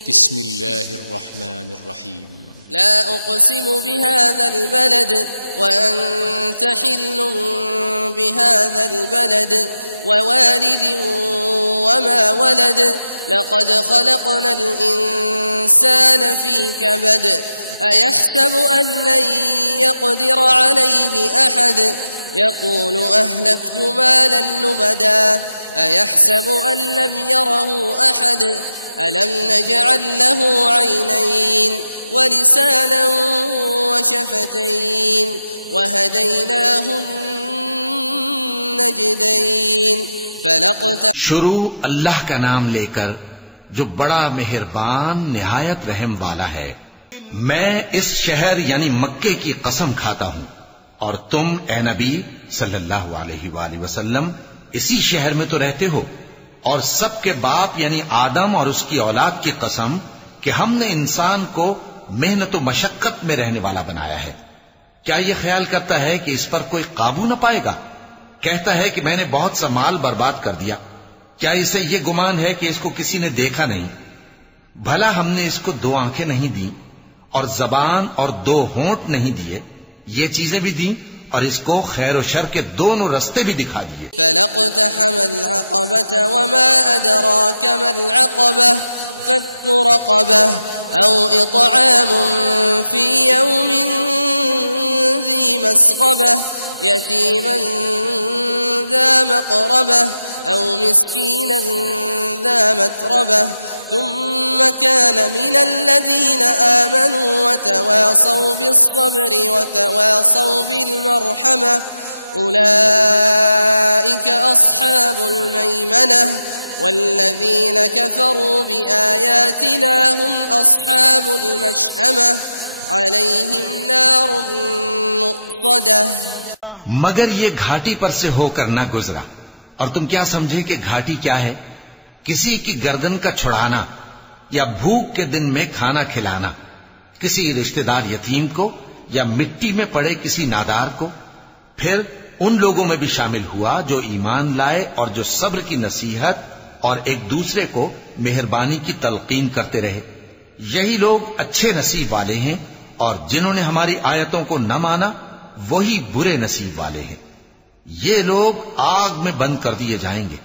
बिस्मिल्लाहिर्रहमानिर्रहीम। ला उक़सिमु बिहाज़ल बलद व अन्त हिल्लुन बिहाज़ल बलद व वालिदिन व मा वलद लक़द ख़लक़नल इंसान फ़ी कबद अयहसबु अन लन यक़दिर अलैहि अहद यक़ूलु अहलक्तु मालन लुबदा अयहसबु अन लम यरहु अहद अलम नजअल लहु ऐनैन व लिसानन व शफ़तैन व हदैनाहु नजदैन। शुरू अल्लाह का नाम लेकर जो बड़ा मेहरबान निहायत रहम वाला है। मैं इस शहर यानी मक्के की कसम खाता हूं और तुम ए नबी सल्लल्लाहु अलैहि वसल्लम इसी शहर में तो रहते हो। और सबके बाप यानी आदम और उसकी औलाद की कसम कि हमने इंसान को मेहनत व मशक्कत में रहने वाला बनाया है। क्या यह ख्याल करता है कि इस पर कोई काबू न पाएगा? कहता है कि मैंने बहुत सा माल बर्बाद कर दिया। क्या इसे यह गुमान है कि इसको किसी ने देखा नहीं? भला हमने इसको 2 आंखें नहीं दी और जबान और 2 होंठ नहीं दिए? ये चीजें भी दी और इसको खैर और शर के दोनों रास्ते भी दिखा दिए। फलक़तहमल अक़बत वमा अदराक मल अक़बह फक्कु रक़बह औ इत्आमुन फ़ी यौमिन ज़ी मस्ग़बह यतीमन ज़ा मक़रबह औ मिस्कीनन ज़ा मत्रबह ثم كان من الذين آمنوا وتواصوا بالصبر وتواصوا بالمرحمة أولئك أصحاب الميمنة والذين كفروا بآياتنا هم أصحاب المشأمة عليهم نار مؤصدة। मगर ये घाटी पर से होकर न गुजरा। और तुम क्या समझे कि घाटी क्या है? किसी की गर्दन का छुड़ाना या भूख के दिन में खाना खिलाना, किसी रिश्तेदार यतीम को या मिट्टी में पड़े किसी नादार को। फिर उन लोगों में भी शामिल हुआ जो ईमान लाए और जो सब्र की नसीहत और एक दूसरे को मेहरबानी की तलकीन करते रहे। यही लोग अच्छे नसीब वाले हैं और जिन्होंने हमारी आयतों को न माना वही बुरे नसीब वाले हैं। ये लोग आग में बंद कर दिए जाएंगे।